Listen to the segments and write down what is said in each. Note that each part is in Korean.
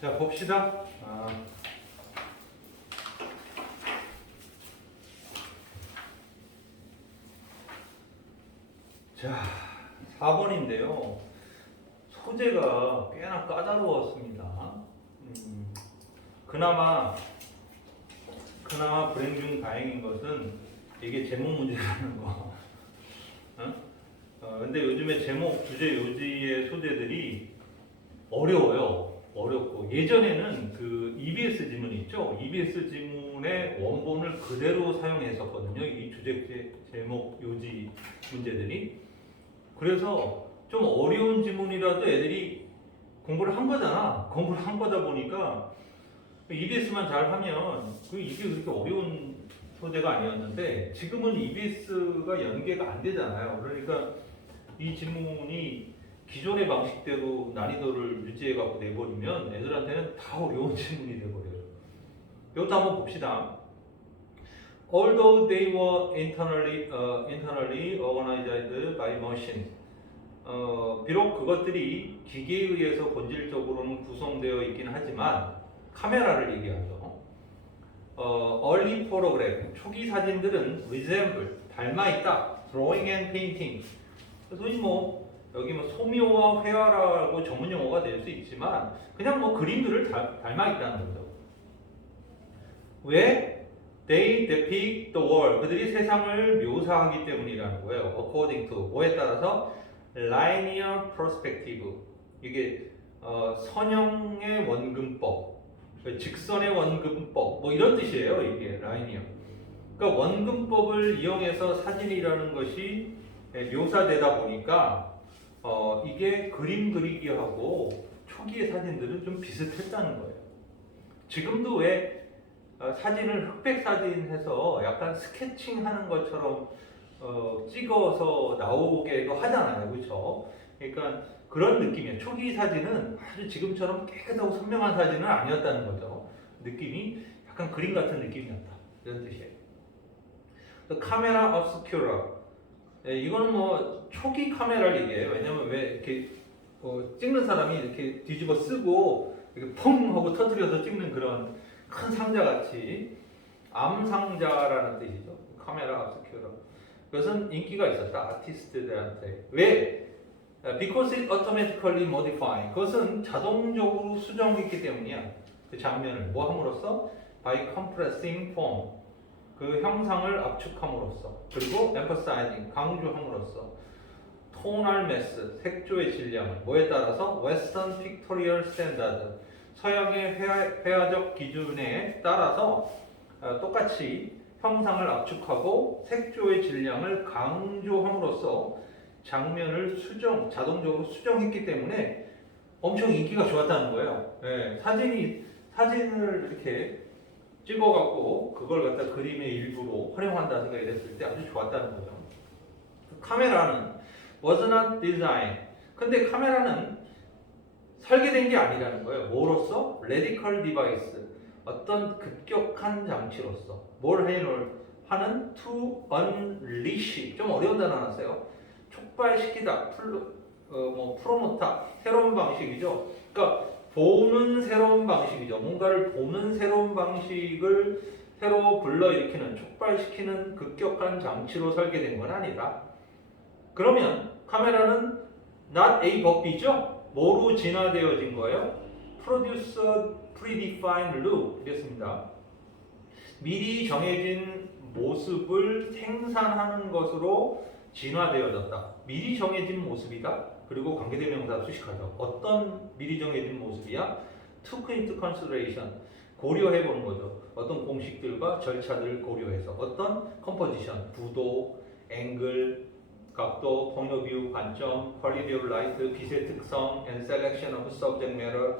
자, 봅시다. 자, 4번인데요. 소재가 꽤나 까다로웠습니다. 그나마 불행 중 다행인 것은 이게 제목 문제라는 거. 근데 요즘에 제목, 주제, 요지의 소재들이 어렵고 예전에는 그 EBS 지문 있죠? EBS 지문의 원본을 그대로 사용했었거든요. 이 주제, 제목, 요지 문제들이. 그래서 좀 어려운 지문이라도 애들이 공부를 한 거잖아. 공부를 한 거다 보니까 EBS만 잘 하면 이게 그렇게 어려운 소재가 아니었는데 지금은 EBS가 연계가 안 되잖아요. 그러니까 이 지문이 기존의 방식대로 난이도를 유지해갖고 내버리면 애들한테는 다 어려운 지문이 돼버려요. 이것도 한번 봅시다. Although they were internally organized by machines. 비록 그것들이 기계에 의해서 본질적으로는 구성되어 있긴 하지만 카메라를 얘기하죠. Early photograph, 초기 사진들은 resemble, 닮아있다. Drawing and painting. 그래서 여기 소묘와 회화라고 전문 용어가 될 수 있지만 그냥 그림들을 닮아있다는 거죠. 왜? They depict the world. 그들이 세상을 묘사하기 때문이라는 거예요. According to 뭐에 따라서 linear perspective. 이게 선형의 원근법, 직선의 원근법 이런 뜻이에요. 이게 linear. 그러니까 원근법을 이용해서 사진이라는 것이 묘사되다 보니까 이게 그림 그리기하고 초기의 사진들은 좀 비슷했다는 거예요. 지금도 왜 사진을 흑백 사진 해서 약간 스케칭하는 것처럼 찍어서 나오게도 하잖아요. 그렇죠? 그러니까 그런 느낌이에요. 초기 사진은 아주 지금처럼 깨끗하고 선명한 사진은 아니었다는 거죠. 느낌이 약간 그림 같은 느낌이었다. 이런 뜻이에요. 카메라 obscura. 이거는 초기 카메라를 얘기해요. 왜냐면 왜 이렇게 찍는 사람이 이렇게 뒤집어 쓰고 이렇게 펑 하고 터뜨려서 찍는 그런 큰 상자 같이 암상자라는 뜻이죠. 카메라 obscura. 그것은 인기가 있었다. 아티스트들한테. 왜? Because it automatically modify. 그것은 자동적으로 수정했기 때문이야. 그 장면을 뭐 함으로써? By compressing form. 그 형상을 압축함으로써. 그리고 emphasizing. 강조함으로써. tonal mass. 색조의 질량. 뭐에 따라서? Western pictorial standard. 서양의 회화적 기준에 따라서 똑같이 형상을 압축하고 색조의 질량을 강조함으로써 장면을 자동적으로 수정했기 때문에 엄청 인기가 좋았다는 거예요. 네, 사진을 이렇게 찍어갖고 그걸 갖다 그림의 일부로 활용한다든가 이랬을 때 아주 좋았다는 거죠. 카메라는 was not designed. 근데 카메라는 설계된 게 아니라는 거예요. 뭐로서? radical device. 어떤 급격한 장치로서 뭘 하는 to unleash. 좀 어려운 단어 나왔어요. 촉발시키다, 프로모타, 새로운 방식이죠. 그러니까 보는 새로운 방식이죠. 뭔가를 보는 새로운 방식을 새로 불러일으키는, 촉발시키는 급격한 장치로 설계된 건 아니다. 그러면 카메라는 not a 법이죠. 뭐로 진화되어진 거예요? Producer predefined look 이랬습니다. 미리 정해진 모습을 생산하는 것으로 진화되어졌다. 미리 정해진 모습이다. 그리고 관계대명사 수식하죠. 어떤 미리 정해진 모습이야? Took into consideration. 고려해보는 거죠. 어떤 공식들과 절차들을 고려해서 어떤 컴포지션, 구도, 앵글, 각도, point of view, 관점, quality of light, 빛의 특성, and selection of subject matter,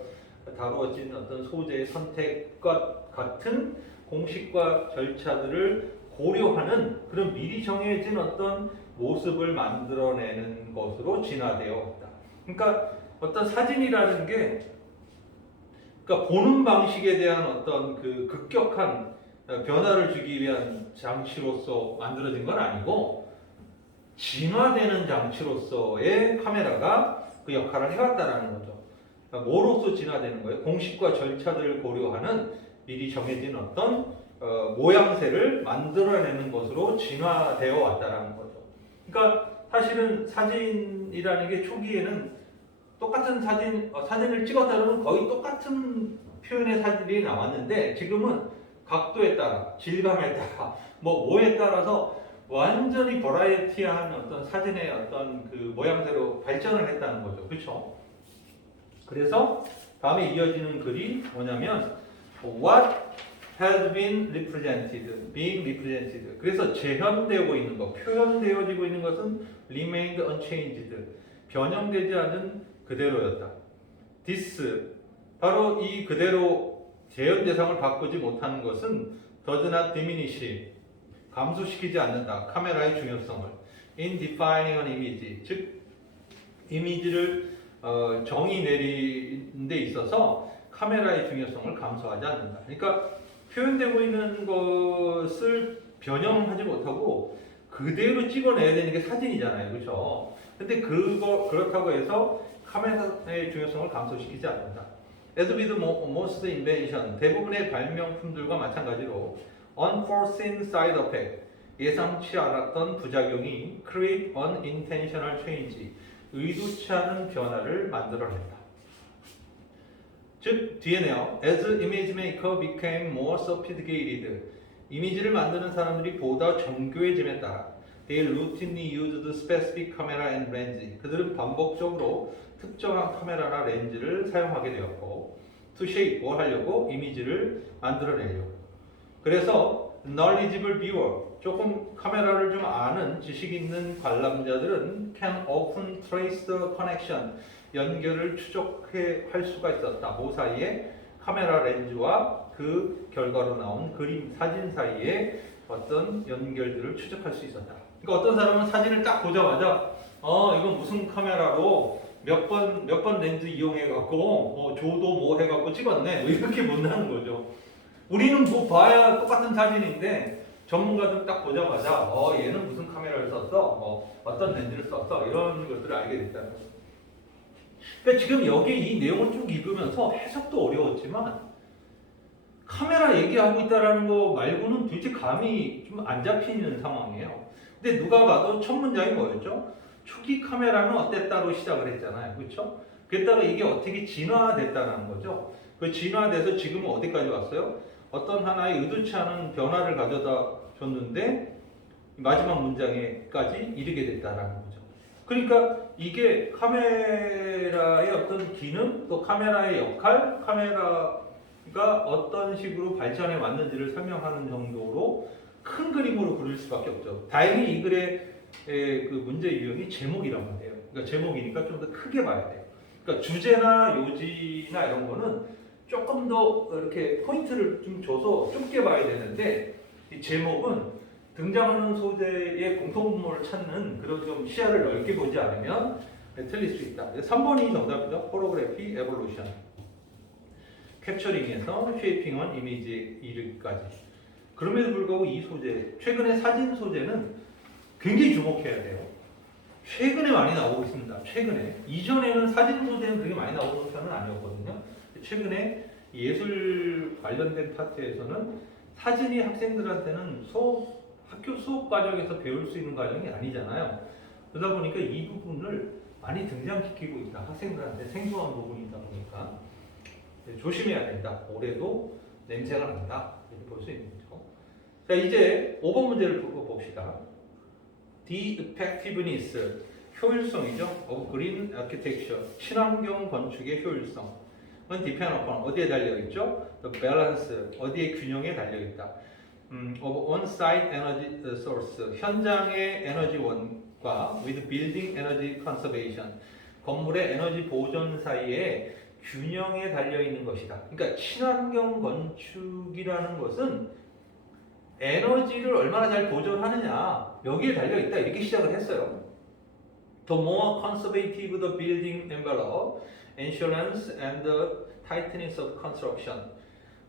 다루어진 어떤 소재의 선택과 같은 공식과 절차들을 고려하는 그런 미리 정해진 어떤 모습을 만들어내는 것으로 진화되어 왔다. 그러니까 어떤 사진이라는 게 그러니까 보는 방식에 대한 어떤 그 급격한 변화를 주기 위한 장치로서 만들어진 건 아니고 진화되는 장치로서의 카메라가 그 역할을 해왔다는 거죠. 뭐로서 진화되는 거예요? 공식과 절차들을 고려하는 미리 정해진 어떤 모양새를 만들어내는 것으로 진화되어 왔다라는 거죠. 그러니까 사실은 사진이라는 게 초기에는 똑같은 사진을 찍었다면 거의 똑같은 표현의 사진이 나왔는데 지금은 각도에 따라, 질감에 따라, 뭐에 따라서 완전히 버라이어티한 어떤 사진의 어떤 그 모양새로 발전을 했다는 거죠. 그렇죠? 그래서 다음에 이어지는 글이 뭐냐면 What has been represented, being represented. 그래서 재현되고 있는 것, 표현되어지고 있는 것은 remained unchanged, 변형되지 않은 그대로였다. This, 바로 이 그대로 재현 대상을 바꾸지 못하는 것은 does not diminish, 감소시키지 않는다. 카메라의 중요성을. In defining an image, 즉 이미지를 정의 내리는 데 있어서 카메라의 중요성을 감소하지 않는다. 그러니까 표현되고 있는 것을 변형하지 못하고 그대로 찍어내야 되는 게 사진이잖아요. 그렇죠? 근데 그렇다고 해서 카메라의 중요성을 감소시키지 않는다. As with most invention, 대부분의 발명품들과 마찬가지로 unforeseen side effect, 예상치 않았던 부작용이 create unintentional change, 의도치 않은 변화를 만들어낸다. 즉 뒤에네요. As image maker became more sophisticated, 이미지를 만드는 사람들이 보다 정교해짐에 따라 they routinely used specific camera and lens, 그들은 반복적으로 특정한 카메라나 렌즈를 사용하게 되었고 to shape, 뭘 하려고? 이미지를 만들어내려고. 그래서 knowledgeable viewer, 조금 카메라를 좀 아는 지식 있는 관람자들은 can often trace the connection, 연결을 추적할 수가 있었다. 그 사이에 카메라 렌즈와 그 결과로 나온 그림, 사진 사이에 어떤 연결들을 추적할 수 있었다. 그러니까 어떤 사람은 사진을 딱 보자마자 이건 무슨 카메라로 몇 번 렌즈 이용해갖고 조도 뭐 해갖고 찍었네, 뭐 이렇게 본다는 거죠. 우리는 뭐 봐야 똑같은 사진인데 전문가들 딱 보자마자 얘는 무슨 카메라를 썼어, 어떤 렌즈를 썼어, 이런 것들을 알게 됐다는 거죠. 그러니까 지금 여기 이 내용을 쭉 읽으면서 해석도 어려웠지만 카메라 얘기하고 있다라는 거 말고는 도대체 감이 좀 안 잡히는 상황이에요. 근데 누가 봐도 첫 문장이 뭐였죠? 초기 카메라는 어땠다로 시작을 했잖아요. 그렇죠? 그랬다가 이게 어떻게 진화됐다는 거죠. 그 진화돼서 지금은 어디까지 왔어요? 어떤 하나의 의도치 않은 변화를 가져다 줬는데 마지막 문장에까지 이르게 됐다라는 거죠. 그러니까 이게 카메라의 어떤 기능, 또 카메라의 역할, 카메라가 어떤 식으로 발전해 왔는지를 설명하는 정도로 큰 그림으로 그릴 수밖에 없죠. 다행히 이 글의 그 문제 유형이 제목이란 말이에요. 그러니까 제목이니까 좀 더 크게 봐야 돼요. 그러니까 주제나 요지나 이런 거는 조금 더 이렇게 포인트를 좀 줘서 좁게 봐야 되는데 이 제목은 등장하는 소재의 공통분모를 찾는 그런 좀 시야를 넓게 보지 않으면 틀릴 수 있다. 3번이 정답이죠. 홀로그래피 에볼루션. 캡처링에서 쉐이핑한 이미지에 이르기까지. 그럼에도 불구하고 이 소재, 최근의 사진 소재는 굉장히 주목해야 돼요. 최근에 많이 나오고 있습니다. 최근에. 이전에는 사진 소재는 그렇게 많이 나오는 편은 아니었거든요. 최근에 예술 관련된 파트에서는 사진이 학생들한테는 학교 수업 과정에서 배울 수 있는 과정이 아니잖아요. 그러다 보니까 이 부분을 많이 등장시키고 있다. 학생들한테 생소한 부분이다 보니까 조심해야 된다. 올해도 냄새가 난다. 이렇게 볼 수 있는 거죠. 자, 이제 5번 문제를 봅시다. The effectiveness, 효율성이죠. of green architecture, 친환경 건축의 효율성은 depend upon, 어디에 달려있죠? The balance, 어디에 균형에 달려있다. of on-site energy source, 현장의 에너지원과 with building energy conservation, 건물의 에너지 보존 사이에 균형에 달려있는 것이다. 그러니까 친환경 건축이라는 것은 에너지를 얼마나 잘 보존하느냐, 여기에 달려있다. 이렇게 시작을 했어요. The more conservative the building envelope, insurance and the tightness of construction.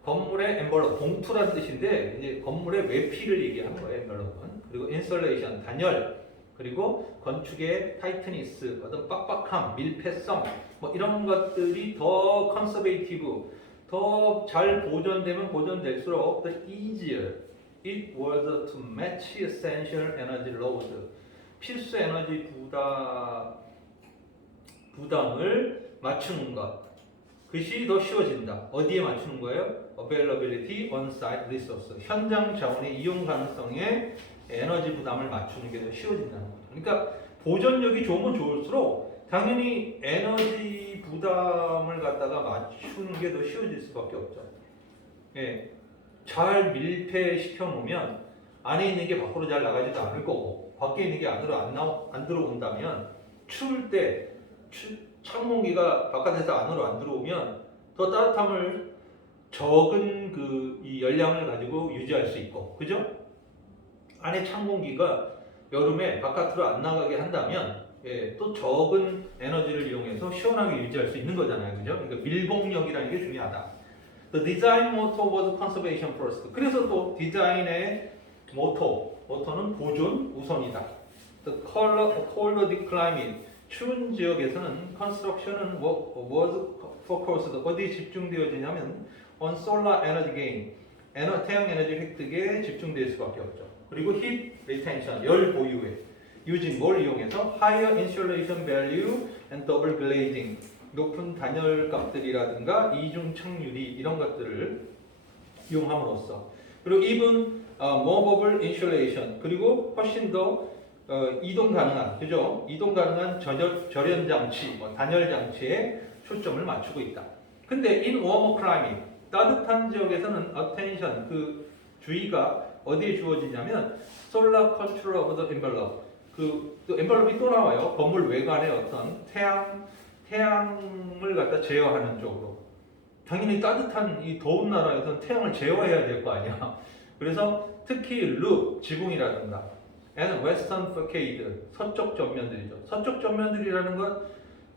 건물의 envelope, 봉투라는 뜻인데 이제 건물의 외피를 얘기하는 거예요. envelope는. 그리고 insulation, 단열, 그리고 건축의 타이트니스, 어떤 빡빡함, 밀폐성, 뭐 이런 것들이 더 컨서베이티브, 더 잘 보존되면 보존될수록 the easier it was to match essential energy load. 필수 에너지 부담을 맞추는 것. 그것이 더 쉬워진다. 어디에 맞추는 거예요? Availability on site resource. 현장 자원의 이용 가능성에 에너지 부담을 맞추는 게 더 쉬워진다는 거죠. 그러니까 보존력이 좋으면 좋을수록 당연히 에너지 부담을 갖다가 맞추는 게 더 쉬워질 수밖에 없죠. 예, 잘 밀폐시켜 놓으면 안에 있는 게 밖으로 잘 나가지도 않을 거고 밖에 있는 게 안으로 안 들어온다면 추울 때 찬공기가 바깥에서 안으로 안 들어오면 더 따뜻함을 적은 이 열량을 가지고 유지할 수 있고, 그죠? 안에 찬 공기가 여름에 바깥으로 안 나가게 한다면 또 적은 에너지를 이용해서 시원하게 유지할 수 있는 거잖아요, 그죠? 그러니까 밀봉력이라는 게 중요하다. The design motto was conservation first. 그래서 또 디자인의 모토는 보존 우선이다. The colder the climate. 추운 지역에서는 construction은 was focused 어디에 집중되어지냐면 on solar energy gain. 태양 에너지 획득에 집중될 수밖에 없죠. 그리고 heat retention, 열 보유에 using 뭘 이용해서 higher insulation value and double glazing, 높은 단열 값들이라든가 이중 착유리 이런 것들을 이용함으로써, 그리고 even movable insulation, 그리고 훨씬 더 이동 가능한, 그죠? 이동 가능한 절연 장치, 단열 장치에 초점을 맞추고 있다. 근데 in warmer climate, 따뜻한 지역에서는 attention, 주의가 어디에 주어지냐면 solar control of the envelope. 또 envelope이 또 나와요. 건물 외관의 어떤 태양을 갖다 제어하는 쪽으로. 당연히 따뜻한 이 더운 나라에서는 태양을 제어해야 될 거 아니야. 그래서 특히 루프, 지붕이라든가 and western facade, 서쪽 전면들이죠. 서쪽 전면들이라는 건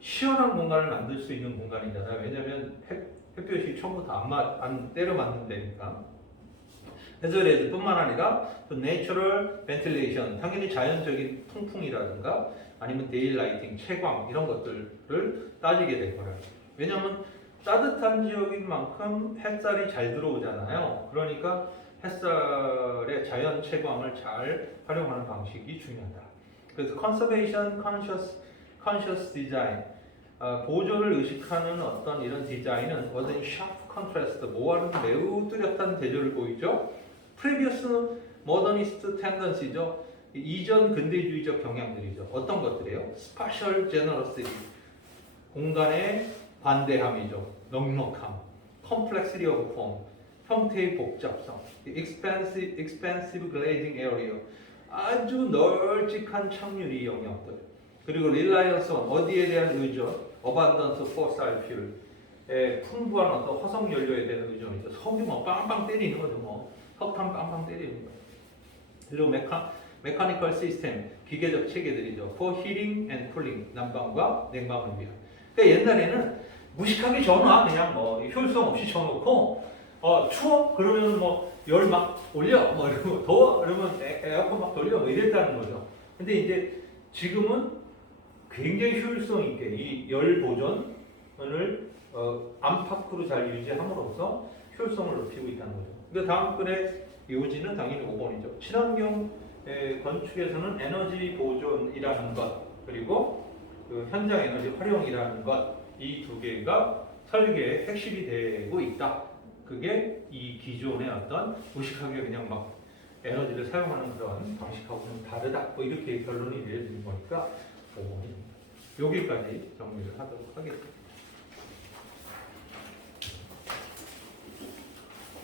시원한 공간을 만들 수 있는 공간이잖아요. 왜냐하면 햇볕이 처음부터 안 때려 맞는 데니까. 해저레드 뿐만 아니라 또 내추럴 벤틸레이션, 당연히 자연적인 통풍이라든가 아니면 데일라이팅, 채광 이런 것들을 따지게 될 거예요. 왜냐하면 따뜻한 지역인 만큼 햇살이 잘 들어오잖아요. 그러니까 햇살의 자연 채광을 잘 활용하는 방식이 중요하다. 그래서 conservation conscious design, 보존을 의식하는 어떤 이런 디자인은 was in sharp contrast, 뭐와는 매우 뚜렷한 대조를 보이죠. previous modernist tendency죠. 이전 근대주의적 경향들이죠. 어떤 것들이에요? spatial generosity, 공간의 반대함이죠. 넉넉함, complexity of form, 형태의 복잡성, expansive glazing area, 아주 널찍한 착유리 영역들, 그리고 reliance on, 어디에 대한 의존, abundance of fossil fuel, 풍부한 어떤 화석 연료에 대한 의존이죠. 석유 뭐 빵빵 때리는 거죠. 뭐 석탄 빵빵 때리는 거. 그리고 mechanical system, 기계적 체계들이죠. for heating and cooling, 난방과 냉방을 위한. 그러니까 옛날에는 무식하게 져놔, 그냥 뭐 효율성 없이 져놓고 추워? 그러면 뭐 열 막 올려, 뭐 이러고 더워? 그러면 에어컨 막 돌려, 뭐 이랬다는 거죠. 근데 이제 지금은 굉장히 효율성 있게 이 열 보존을 안팎으로 잘 유지함으로써 효율성을 높이고 있다는 거죠. 그러니까 다음 글의 요지는 당연히 5번이죠. 친환경 건축에서는 에너지 보존이라는 것, 그리고 현장 에너지 활용이라는 것, 이 두 개가 설계의 핵심이 되고 있다. 그게 이 기존의 어떤 무식하게 그냥 막 에너지를 사용하는 그런 방식하고는 다르다. 뭐 이렇게 결론이 내려지는 거니까 5번입니다. 여기까지 정리를 하도록 하겠습니다.